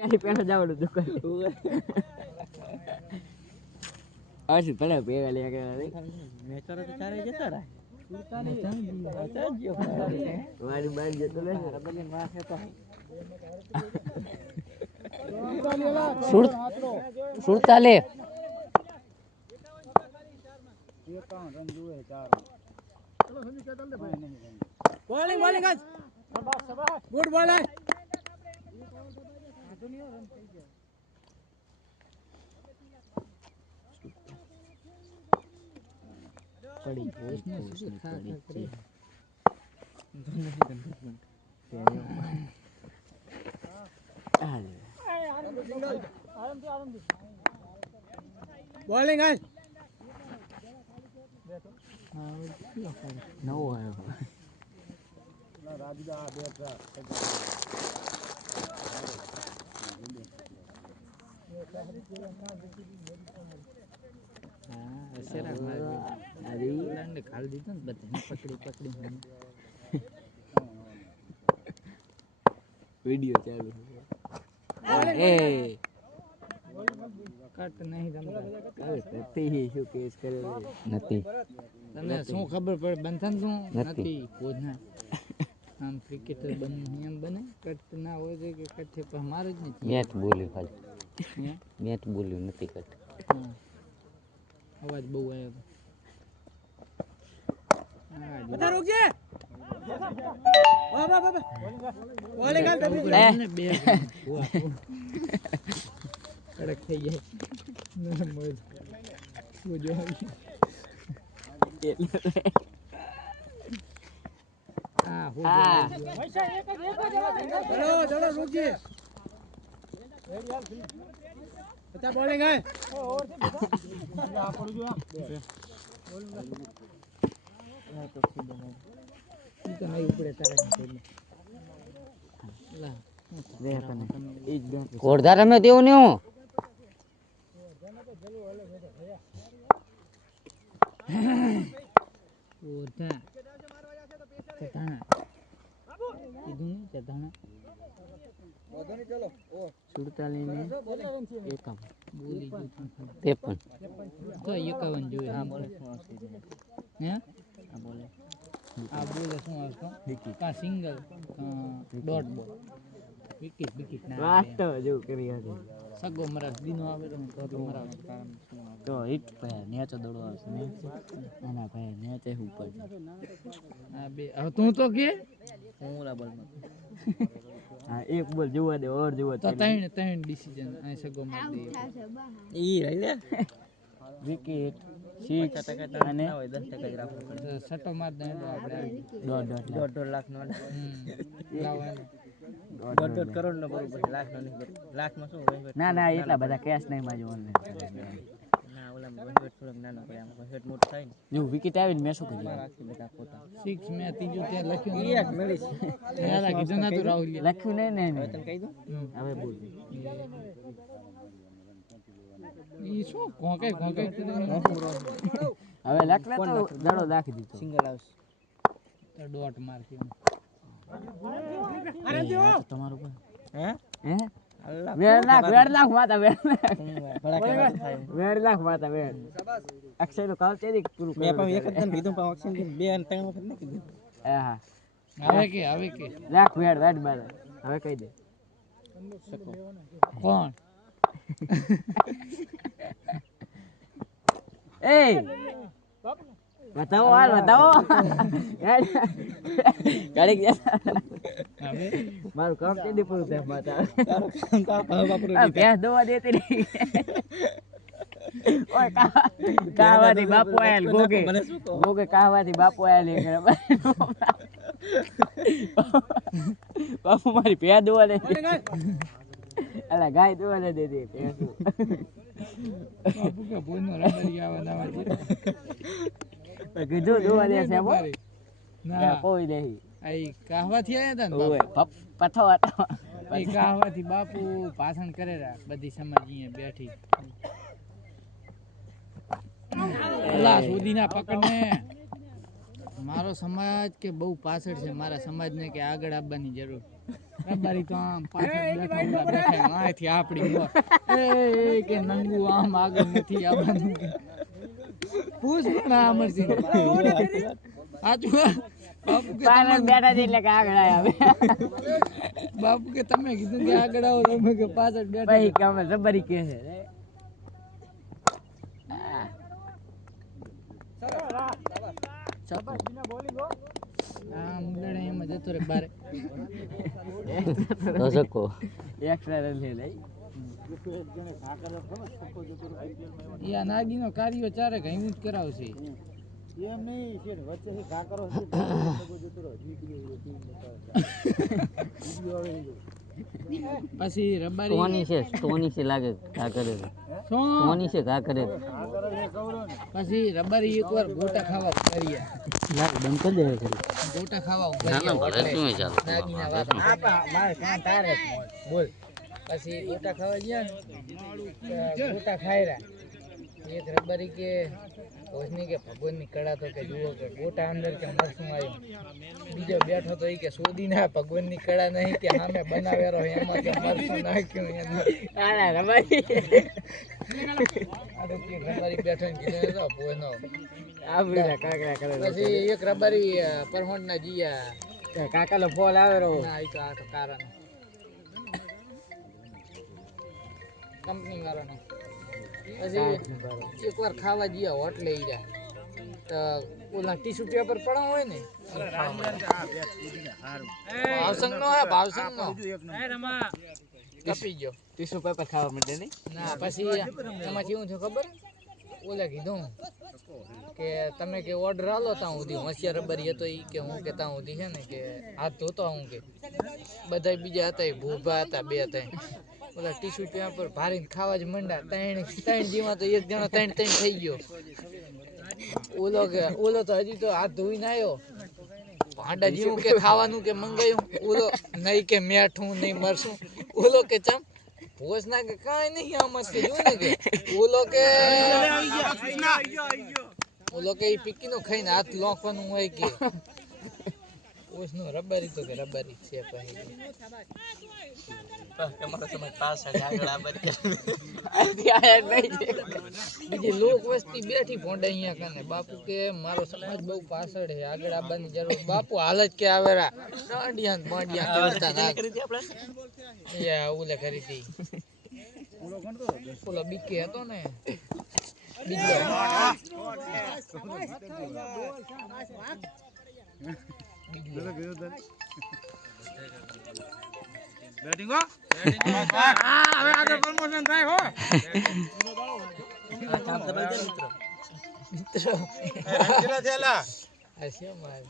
પેલો જાવડું દુકાન આશી પેલા ભેગા લે કે નેચર તો ચારે જતા રહે મારી બાર જતો ને સુડતાલે bowling bowling guys good bowling પડી બોલિંગ ગાઈસ નવો આવ્યો રાજદા બેઠા ખાલી દીધો ને બધા પકડી વિડિયો ચાલુ એ કટ નહીં નથી શું કેસ કરે નથી તને શું ખબર પડે બંધન શું નથી કોના આમ ક્રિકેટર બની એમ બને કટ ના હોય છે કે કટ છે મારું જ નથી મેચ બોલ્યું ખાલી મેચ બોલ્યું નથી કટ અવાજ બહુ આવ્યો બધા રોકજે વાહ વાહ બોલિંગ ગાલ ને બે કડક થઈ જાય જો ચલો રોકજે બતા બોલિંગ હે આ પડું જો તો સીધો નહીં તો નહીં ઉપડે તારે લા દે તને ઈ જ કોડધા રમે તેવું ને હું ઓરતા ચટાણા કીધું ને ચટાણા વધોની ચલો ઓ સુડતાલી ને એકમ બોલી ગયું 53 તો 51 જોઈએ હા બોલે શું આવશે હે આ બોલે શું આવશે કા સિંગલ ડોટ બોલ વિકેટ ના વાસ્તો જો કરી હતી સગો મરાસ દીનો આવે તો મરાસ તો હિટ ભાઈ નેચો દડો આવશે ને આના ભાઈ નેચે ઉપર આ બે હવે તું તો કે હું ઓલા બોલમાં હા એક બોલ જોવા દે ઓર જોવા તો ત્રણ ડિસિઝન આ સગો માર દે ઈ રહી લે વિકેટ 6 અને 10% જ રાખવું પડે સટો માર દે આપણે 1.5 લાખ નો લાવવાનો 1.5 કરોડ નો બરોબર લાખ નો નહીં લાખ માં શું ના એટલા બધા કેશ નહીં માં જોવાનું ના ઓલા માં વહીવટ થોડોક નાનો પડે આમ વહીવટ મોટો થાય ને જો વિકેટ આવીને મેં શું કર્યું રાખી બધા ફોટા 6 મે ત્રીજો તે લખ્યું એક મેળીશ ના કીધું ના તો રાહુલ લખ્યું નહીં હવે તને કહી દઉં હવે બોલ ઈ શું કોકે હવે લખ લે તો દડો રાખી દીધો સિંગલ આવશે તો ડોટ માર કે અરે જો તમારું પર હે વેર નાખ માતા વેર નાખ માતા વેર અક્ષય નું કામ તેરી પૂરું મેં પણ એક જ દન કીધું પણ અક્ષય ને બે અને ત્રણ વખત ન કીધું હા આવે કે નાખ વેર બાર હવે કહી દે કોણ એ બતાવો ગાડી મારું કામ તે પૂરું થાય માતા ભેંસ દોવા દેતી નહીં ઓય કાવાથી બાપુ આયેલ ગોગે કાવાથી બાપુ આયેલ બાપુ મારી ભેંસ દોવા દે અલા ગાય દોવા દે દે ભેંસ બાપુ કે બોનો રબડી આવવા કીધું દોવા દે છે ના કોઈ નહીં આઈ કાહવાથી આયા હતા ને પથો હતો એ કાહવાથી બાપુ ભાષણ કરેરા બધી સમાજ અહીંયા બેઠી અલા સુધીના પકડને મારો સમાજ કે બહુ પાછળ છે મારા સમાજને કે આગળ આવવાની જરૂર રબારી તો આમ પાછળ બેઠા અહીંથી આપડી મોર એ કે નંગુ આમ આગળ નથી આવવાનું પૂછ પણ આ મરસી આજુ બાપુ કે તમે બેઠા છે એટલે કે આગળ આવે બાપુ કે તમે કીધું કે આગળ આવો તમે કે પાછળ બેઠા ભાઈ કે અમે રબારી કે છે નાગીનો કાર્યો ચારે કઈ જ કરાવશે એમ નહીં છે વચ્ચે ઘા કરો પછી રબારી સોની છે લાગે ઘા કરે સોની છે ઘા કરે પછી રબારી એકવાર ગોટા ખાવા કરીએ બંધ કરી દે ગોટા ખાવા બોલ પછી ગોટા ખાવા ગયા ને ગોટા ખાઈ રહ્યા એક રબારી કે ભોજની કે ભગવાનની કળા તો કે જુઓ કે ગોટા અંદર કે મરસું આવ્યું બીજો બેઠો તો એ કે શોધી ના ભગવાનની કળા નહીં કે સામે બનાવેલો એમાં કે મરસું નાખ્યું રબારી બેઠો ને કીધું ભોજનો પછી એક રબારી પરહોંડ ના જીયા કાકાનો ફોન આવેલો ના એ તો આ તો કારણ કંપની વાળાનો પછી એકવાર ખાવા ગયા હોટલે ઈરા તો ઓલા ટીશ્યુ પેપર પડ્યા હોય ને ભાવસંગ નો હે ભાવસંગ નો કપી ગયો ટીશ્યુ પેપર ખાવા માટે નહીં ના પછી એમાં કેવું થયું ખબર ઓલા કીધું કે તમે કે ઓર્ડર આલો તાં સુધી હોશિયાર રબારી હતો એ કે હું કે તાં સુધી છે ને કે હાથ ધોતો હું કે બધા બીજા હતા એ ભૂભા હતા બે હતા ઓલા ટીશ્યુ પેપર ભારીને ખાવા જ મંડા ત્રણ જીવા તો એક જણો ત્રણ થઈ ગયો ઓલો તો હજી તો હાથ ધોઈને આવ્યો ભાંડા જેવું કે ખાવાનું કે મંગાયું ઓલો નહીં કે મેઠું નહીં મરસું ઓલો કે ચમ ભોજ ના કે કાંઈ નહીં આમાં કે જો ને કે ઓલો કે પીકી નો ખાઈને હાથ લોખવાનું હોય કે ઓસનો રબારી તો કે રબારી છે પછી બીજી લોક વસ્તી બેઠી ભોંડા અહીંયા કને બાપુ કે મારો સમાજ બહુ પાછળ છે આગળ આવવાની જરૂર બાપુ હાલત કે આવેરા દાંડિયા બાંડિયા કરતા ઓલે કરી હતી ઓલો બીકે હતો ને બીજો બેટિંગ હો હવે આગળ પ્રમોશન થાય હો મિત્રો કેટલા થયેલા આશા માર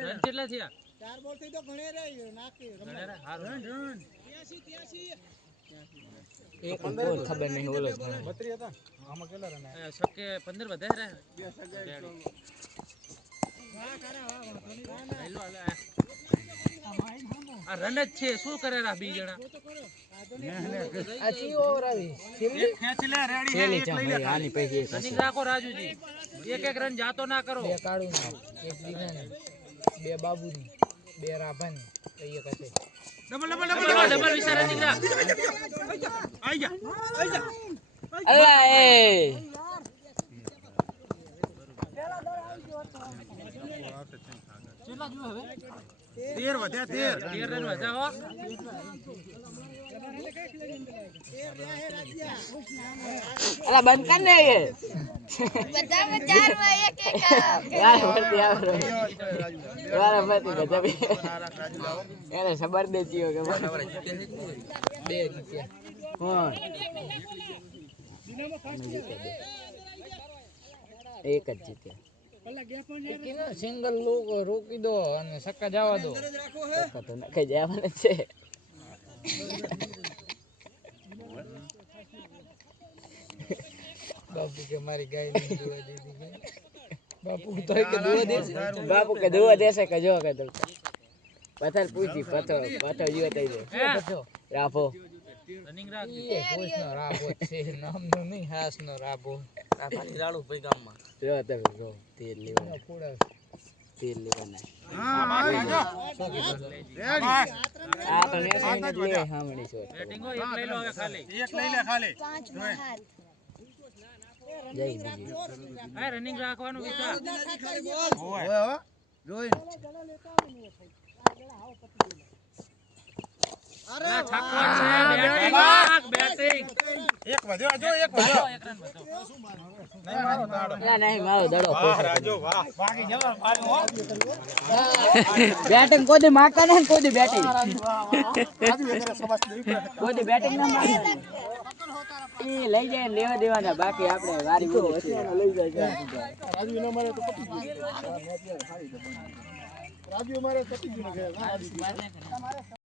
રન કેટલા થયા 4 બોલ થી તો ઘણે રહી નાખી રન 83 એક બોલ ખબર નહીં ઓલો 32 હતા આમાં કેટલા રન આયા સકે 15 વધારે આ રન જ છે શું કરે રા બી જણા આ ચી ઓવર આવી ખેંચ લે રેડી હે એક લઈ લે આની પૈકી રનિંગ રાખો રાજુજી એક રન જાતો ના કરો બે કાળું ના એક દીનાની બે બાબુની બે રાભાની એક હશે ડબલ વિચાર રનિંગ રાખ આઈ જા અલ્લા એ કેટલા જો હવે 13 વધ્યા 13 રન વધ્યા હો અલા બંધ કર ને એ બધા ચાર માં એક યાર ભરતી આવે યાર ભરતી બધા એને ખબર દે ચીયો કે બે જીત્યા કોણ એક જ જીત્યા સિંગલ લોકો રોકી દો અને સક્કા જવા દો તો નખાઈ જવાના છે બાપુ કે મારી ગાય ને દુવા દે દીધી બાપુ તો કે દુવા દેશે બાપુ કે દુવા દેશે કે જો કે તો પથર પૂછી પથો જીવ તઈ દે રાફો રનિંગ રાખ એ પોસનો રાફો છે નામનો નહીં હાસનો રાફો રાફાની રાડુ ભાઈ ગામમાં જો તમે જો તેલ લેવા ફોડા તેલ લેવાના હા જો આ પણ એસી મિનિટ લે હામણી છો બેટિંગ એક લઈ લો હવે ખાલી એક લઈ લે ખાલી જય બીજી આ રનિંગ રાખવાનું વિચાર ઓય હો જોઈન અરે છક્કો છે બેટિંગ એક વધ્યો જો એક વધ્યો એક રન બચો નહીં મારો દાડો યા નહીં મારો દડો વાહ રાજુ વાહ બાકી જવા પાડો હો બેટિંગ કોઈ દી મારતા નહીં કોઈ દી બેટિંગ રાજુ એકરે સબાસ દેવી કોઈ દી બેટિંગ ના મારે એ લઈ જાય ને લેવા દેવાના બાકી આપણે વારી બોલી લઈ જાય રાજુ ના મારે તો પતી ગયું રાજુ મારે પતી ગયું કે